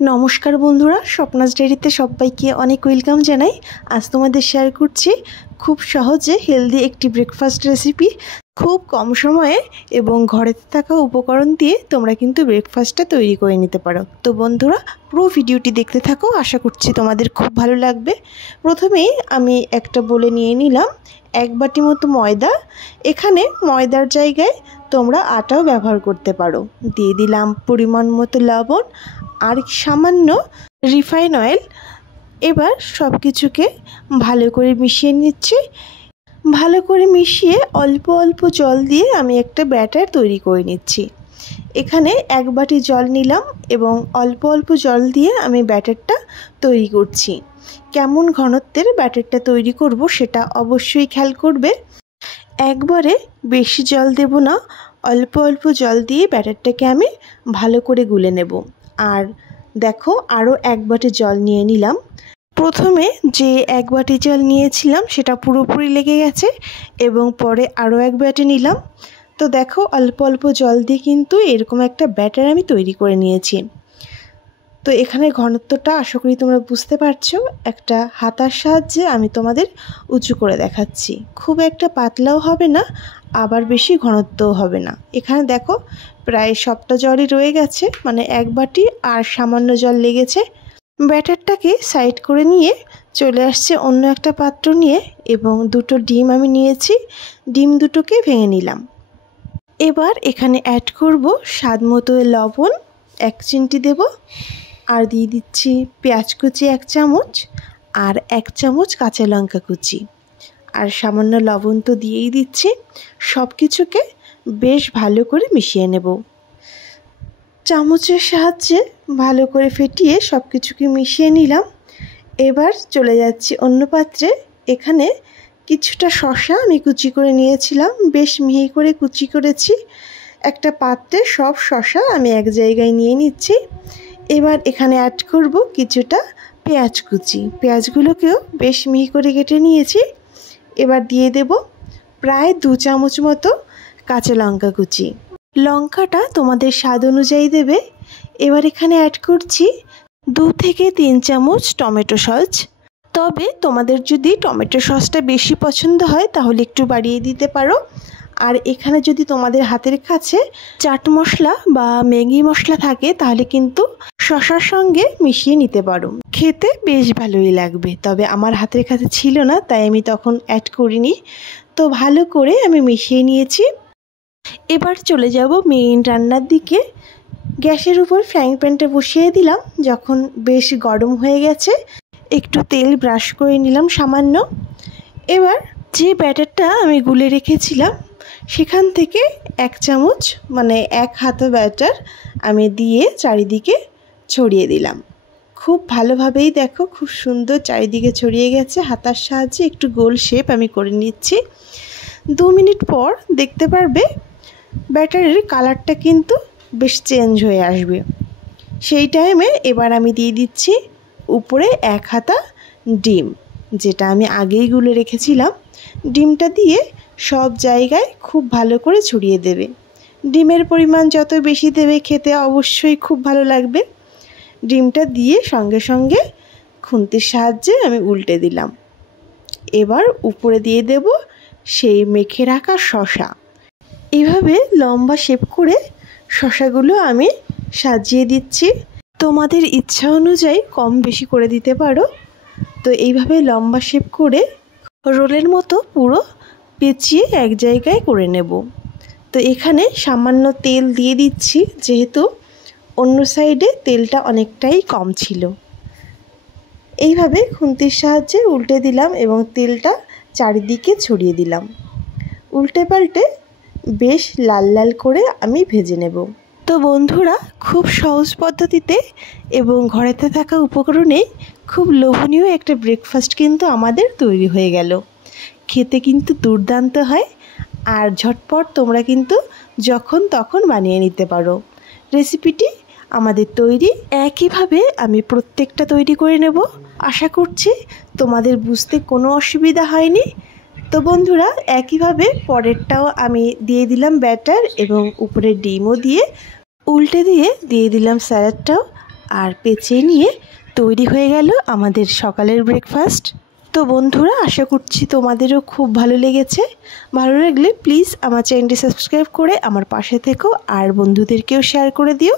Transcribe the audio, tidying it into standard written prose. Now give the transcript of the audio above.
নমস্কার বন্ধুরা, স্বপ্নাস ডায়েরিতে সবাইকে অনেক ওয়েলকাম জানাই। আজ তোমাদের শেয়ার করছি খুব সহজে হেলদি একটি ব্রেকফাস্ট রেসিপি। খুব কম সময়ে এবং ঘরে থাকা উপকরণ দিয়ে তোমরা কিন্তু ব্রেকফাস্টটা তৈরি করে নিতে পারো। তো বন্ধুরা, পুরো ভিডিওটি দেখতে থাকো, আশা করছি তোমাদের খুব ভালো লাগবে। প্রথমেই আমি একটা বলে নিয়ে নিলাম 1 বাটি মতো ময়দা। এখানে ময়দার জায়গায় তোমরা আটাও ব্যবহার করতে পারো। দিয়ে দিলাম পরিমাণ মতো লবণ আর সামান্য রিফাইন অয়েল। এবার সব কিছুকে ভালো করে মিশিয়ে নিচ্ছি। ভালো করে মিশিয়ে অল্প অল্প জল দিয়ে আমি একটা ব্যাটার তৈরি করে নিচ্ছি। এখানে 1 বাটি জল নিলাম এবং অল্প অল্প জল দিয়ে আমি ব্যাটারটা তৈরি করছি। কেমন ঘনত্বের ব্যাটারটা তৈরি করব সেটা অবশ্যই খেয়াল করবে। একবারে বেশি জল দেব না, অল্প অল্প জল দিয়ে ব্যাটারটাকে আমি ভালো করে গুলে নেব। আর দেখো, আরও 1 বাটি জল নিয়ে নিলাম। প্রথমে যে 1 বাটি জল নিয়েছিলাম সেটা পুরোপুরি লেগে গেছে এবং পরে আরও 1 বাটি নিলাম। তো দেখো, অল্প অল্প জল দিয়ে কিন্তু এরকম একটা ব্যাটার আমি তৈরি করে নিয়েছি। তো এখানে ঘনত্বটা আশা করি তোমরা বুঝতে পারছো। একটা হাতার সাহায্যে আমি তোমাদের উঁচু করে দেখাচ্ছি। খুব একটা পাতলাও হবে না, আবার বেশি ঘনত্বও হবে না। এখানে দেখো, প্রায় সবটা জলই রয়ে গেছে, মানে 1 বাটি আর সামান্য জল লেগেছে। ব্যাটারটাকে সাইড করে নিয়ে চলে আসছে অন্য একটা পাত্র নিয়ে এবং 2টো ডিম আমি নিয়েছি। ডিম দুটোকে ভেঙে নিলাম। এবার এখানে অ্যাড করব স্বাদ মতো লবণ, 1 চিমটি দেব। আর দিয়ে দিচ্ছি পেঁয়াজ কুচি 1 চামচ আর 1 চামচ কাঁচা লঙ্কা কুচি। আর সামান্য লবণ তো দিয়েই দিচ্ছি। সব কিছুকে বেশ ভালো করে মিশিয়ে নেব। চামচের সাহায্যে ভালো করে ফেটিয়ে সব কিছুকে মিশিয়ে নিলাম। এবার চলে যাচ্ছি অন্য পাত্রে। এখানে কিছুটা শসা আমি কুচি করে নিয়েছিলাম, বেশ মিহি করে কুচি করেছি। একটা পাত্রে সব শসা আমি এক জায়গায় নিয়ে নিচ্ছি। এবার এখানে অ্যাড করব কিছুটা পেঁয়াজ কুচি। পেঁয়াজগুলোকেও বেশ মিহি করে কেটে নিয়েছি। এবার দিয়ে দেব প্রায় 2 চামচ মতো কাঁচা লঙ্কা কুচি। লঙ্কাটা তোমাদের স্বাদ অনুযায়ী দেবে। এবার এখানে অ্যাড করছি 2 থেকে 3 চামচ টমেটো সস। তবে তোমাদের যদি টমেটো সসটা বেশি পছন্দ হয় তাহলে একটু বাড়িয়ে দিতে পারো। আর এখানে যদি তোমাদের হাতের কাছে চাট মশলা বা ম্যাগি মশলা থাকে তাহলে কিন্তু শসার সঙ্গে মিশিয়ে নিতে পারো, খেতে বেশ ভালোই লাগবে। তবে আমার হাতের কাছে ছিল না, তাই আমি তখন অ্যাড করিনি। তো ভালো করে আমি মিশিয়ে নিয়েছি। এবার চলে যাব মেইন রান্নার দিকে। গ্যাসের উপর ফ্রাইং প্যানটা বসিয়ে দিলাম। যখন বেশ গরম হয়ে গেছে একটু তেল ব্রাশ করে নিলাম সামান্য। এবার যে ব্যাটারটা আমি গুলে রেখেছিলাম সেখান থেকে 1 চামচ, মানে 1 হাতা ব্যাটার আমি দিয়ে চারিদিকে ছড়িয়ে দিলাম। খুব ভালোভাবেই দেখো, খুব সুন্দর চারিদিকে ছড়িয়ে গেছে। হাতার সাহায্যে একটু গোল শেপ আমি করে নিচ্ছি। 2 মিনিট পর দেখতে পারবে ব্যাটারের কালারটা কিন্তু বেশ চেঞ্জ হয়ে আসবে। সেই টাইমে এবার আমি দিয়ে দিচ্ছি উপরে 1 হাতা ডিম, যেটা আমি আগেই গুলে রেখেছিলাম। ডিমটা দিয়ে সব জায়গায় খুব ভালো করে ছড়িয়ে দেবে। ডিমের পরিমাণ যত বেশি দেবে খেতে অবশ্যই খুব ভালো লাগবে। ডিমটা দিয়ে সঙ্গে সঙ্গে খুন্তির সাহায্যে আমি উল্টে দিলাম। এবার উপরে দিয়ে দেব সেই মেখে রাখা শসা। এভাবে লম্বা শেপ করে শসাগুলো আমি সাজিয়ে দিচ্ছি। তোমাদের ইচ্ছা অনুযায়ী কম বেশি করে দিতে পারো। তো এইভাবে লম্বা শেপ করে রোলের মতো পুরো পেঁচিয়ে এক জায়গায় করে নেব। তো এখানে সামান্য তেল দিয়ে দিচ্ছি, যেহেতু অন্য সাইডে তেলটা অনেকটাই কম ছিল। এইভাবে খুন্তির সাহায্যে উল্টে দিলাম এবং তেলটা চারিদিকে ছড়িয়ে দিলাম। উল্টে পাল্টে বেশ লাল লাল করে আমি ভেজে নেব। তো বন্ধুরা, খুব সহজ পদ্ধতিতে এবং ঘরেতে থাকা উপকরণেই খুব লোভনীয় একটা ব্রেকফাস্ট কিন্তু আমাদের তৈরি হয়ে গেল। খেতে কিন্তু দুর্দান্ত হয় আর ঝটপট তোমরা কিন্তু যখন তখন বানিয়ে নিতে পারো। রেসিপিটি আমাদের তৈরি। একইভাবে আমি প্রত্যেকটা তৈরি করে নেব। আশা করছি তোমাদের বুঝতে কোনো অসুবিধা হয়নি। তো বন্ধুরা, একইভাবে পরেরটাও আমি দিয়ে দিলাম ব্যাটার এবং উপরে ডিমও দিয়ে উল্টে দিয়ে দিলাম স্যালাডটাও। আর পেঁচিয়ে নিয়ে তৈরি হয়ে গেল আমাদের সকালের ব্রেকফাস্ট। তো বন্ধুরা, আশা করছি তোমাদেরও খুব ভালো লেগেছে। ভালো লাগলে প্লিজ আমার চ্যানেলটি সাবস্ক্রাইব করে আমার পাশে থেকো আর বন্ধুদেরকেও শেয়ার করে দিও।